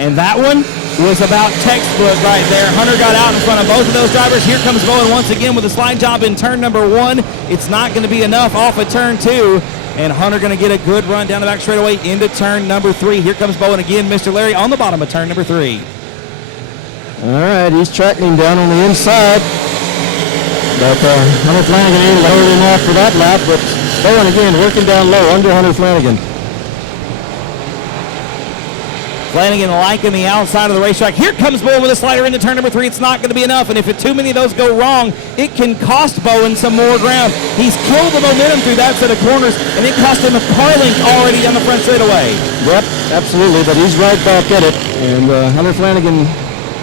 And that one was about textbook right there. Hunter got out in front of both of those drivers. Here comes Bowen once again with a slide job in turn number 1. It's not going to be enough off of turn 2. And Hunter going to get a good run down the back straightaway into turn number 3. Here comes Bowen again, Mr. Larry, on the bottom of turn number 3. All right, he's tracking him down on the inside. But Hunter Flanagan ain't lower enough for that lap, but Bowen again working down low under Hunter Flanagan. Flanagan liking the outside of the racetrack. Here comes Bowen with a slider into turn number 3. It's not going to be enough, and if too many of those go wrong, it can cost Bowen some more ground. He's killed the momentum through that set of corners, and it cost him a car length already down the front straightaway. Yep, absolutely, but he's right back at it, and Hunter Flanagan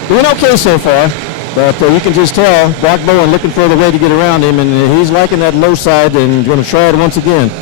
doing okay so far, but you can just tell Brock Bowen looking for the way to get around him, and he's liking that low side and going to try it once again.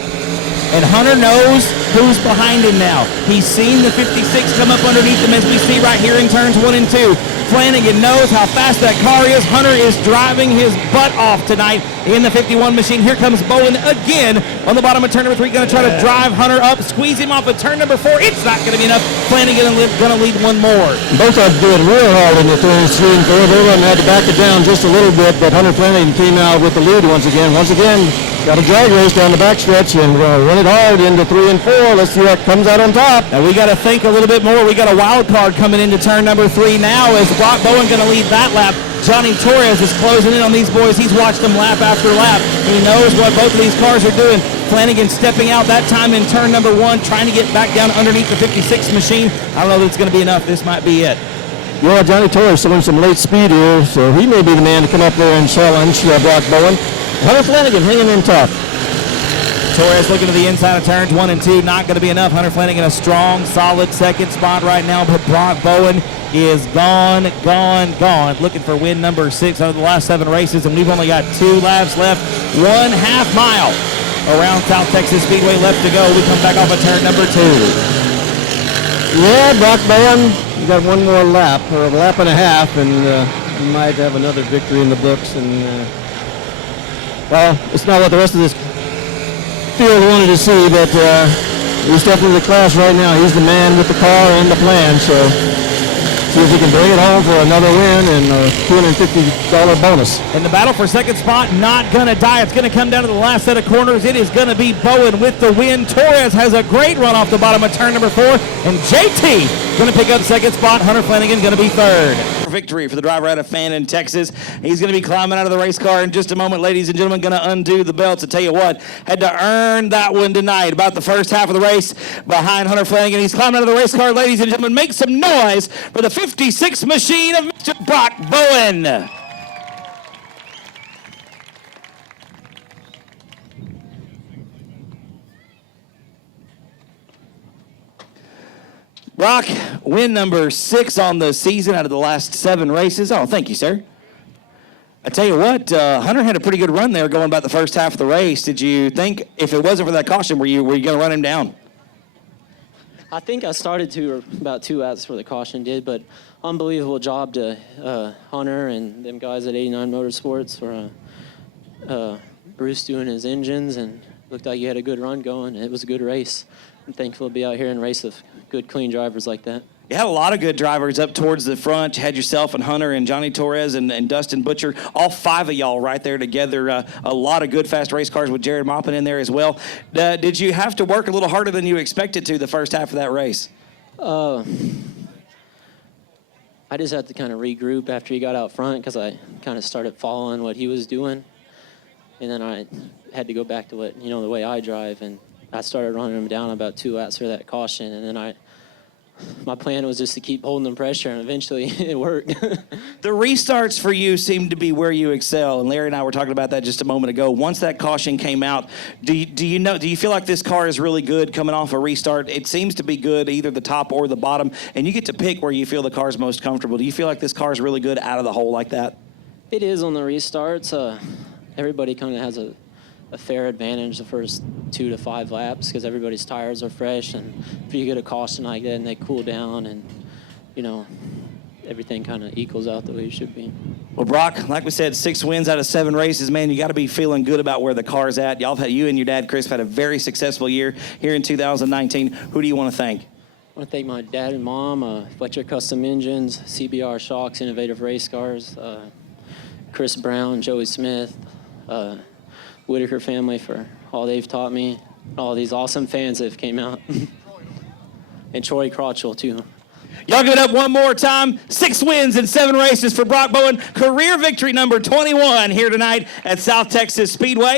And Hunter knows who's behind him now. He's seen the 56 come up underneath him as we see right here in turns 1 and 2. Flanagan knows how fast that car is. Hunter is driving his butt off tonight in the 51 machine. Here comes Bowen again on the bottom of turn number 3. Going to try to drive Hunter up, squeeze him off of turn number 4. It's not going to be enough. Flanagan going to lead one more. Both are doing real hard in the turns 3 and 4. They had to back it down just a little bit, but Hunter Flanagan came out with the lead once again. Once again, got a drag race down the backstretch and run it hard into 3 and 4. Let's see what comes out on top. Now we got to think a little bit more. We got a wild card coming into turn number 3 now as Brock Bowen going to lead that lap. Johnny Torres is closing in on these boys. He's watched them lap after lap. He knows what both of these cars are doing. Flanagan stepping out that time in turn number 1, trying to get back down underneath the 56 machine. I don't know that it's going to be enough. This might be it. Yeah, Johnny Torres showing some late speed here, so he may be the man to come up there and challenge Brock Bowen. Hunter Flanagan hanging in tough. Torres looking to the inside of turns 1 and 2. Not going to be enough. Hunter Flanagan a strong, solid second spot right now, but Brock Bowen is gone. Looking for win number 6 out of the last 7 races, and we've only got 2 laps left. 1/2 mile around South Texas Speedway left to go. We come back off of turn number 2. Yeah, Brock Bowen, you got one more lap, or a lap and a half, and you might have another victory in the books. And well, it's not what the rest of this field wanted to see, but he's definitely the class right now. He's the man with the car and the plan, so see if he can bring it home for another win and a $250 bonus. And the battle for second spot not going to die. It's going to come down to the last set of corners. It is going to be Bowen with the win. Torres has a great run off the bottom of turn number 4, and JT going to pick up second spot. Hunter Flanagan going to be third. Victory for the driver out of Fannin, Texas. He's going to be climbing out of the race car in just a moment, ladies and gentlemen. Going to undo the belts. I tell you what, had to earn that one tonight. About the first half of the race behind Hunter Flanagan. He's climbing out of the race car, ladies and gentlemen. Make some noise for the 56 machine of Mr. Brock Bowen. Brock, win number 6 on the season out of the last 7 races. Oh, thank you, sir. I tell you what, Hunter had a pretty good run there going about the first half of the race. Did you think if it wasn't for that caution, were you going to run him down? I think I started to about 2 laps before the caution did, but unbelievable job to Hunter and them guys at 89 Motorsports for Bruce doing his engines, and looked like he had a good run going. It was a good race. I'm thankful to be out here and race with good, clean drivers like that. You had a lot of good drivers up towards the front. You had yourself and Hunter and Johnny Torres and Dustin Butcher, all 5 of y'all right there together. A lot of good fast race cars with Jared Maupin in there as well. Did you have to work a little harder than you expected to the first half of that race? I just had to kind of regroup after he got out front because I kind of started following what he was doing. And then I had to go back to what, the way I drive. And I started running him down about 2 laps for that caution. And then my plan was just to keep holding the pressure, and eventually it worked. The restarts for you seem to be where you excel, and Larry and I were talking about that just a moment ago. Once that caution came out, do you feel like this car is really good coming off a restart? It seems to be good, either the top or the bottom, and you get to pick where you feel the car's most comfortable. Do you feel like this car is really good out of the hole like that? It is on the restarts. Everybody kind of has a fair advantage the first 2 to 5 laps because everybody's tires are fresh, and if you get a caution like that and they cool down, and everything kind of equals out the way it should be. Well, Brock, like we said, 6 wins out of 7 races, man. You got to be feeling good about where the car's at. You and your dad Chris have had a very successful year here in 2019. Who do you want to thank? I want to thank my dad and mom, Fletcher Custom Engines, CBR Shocks, Innovative Race Cars, Chris Brown, Joey Smith, Whitaker family for all they've taught me, all these awesome fans that have came out, and Troy Crotchell too. Y'all give it up one more time. 6 wins in 7 races for Brock Bowen. Career victory number 21 here tonight at South Texas Speedway.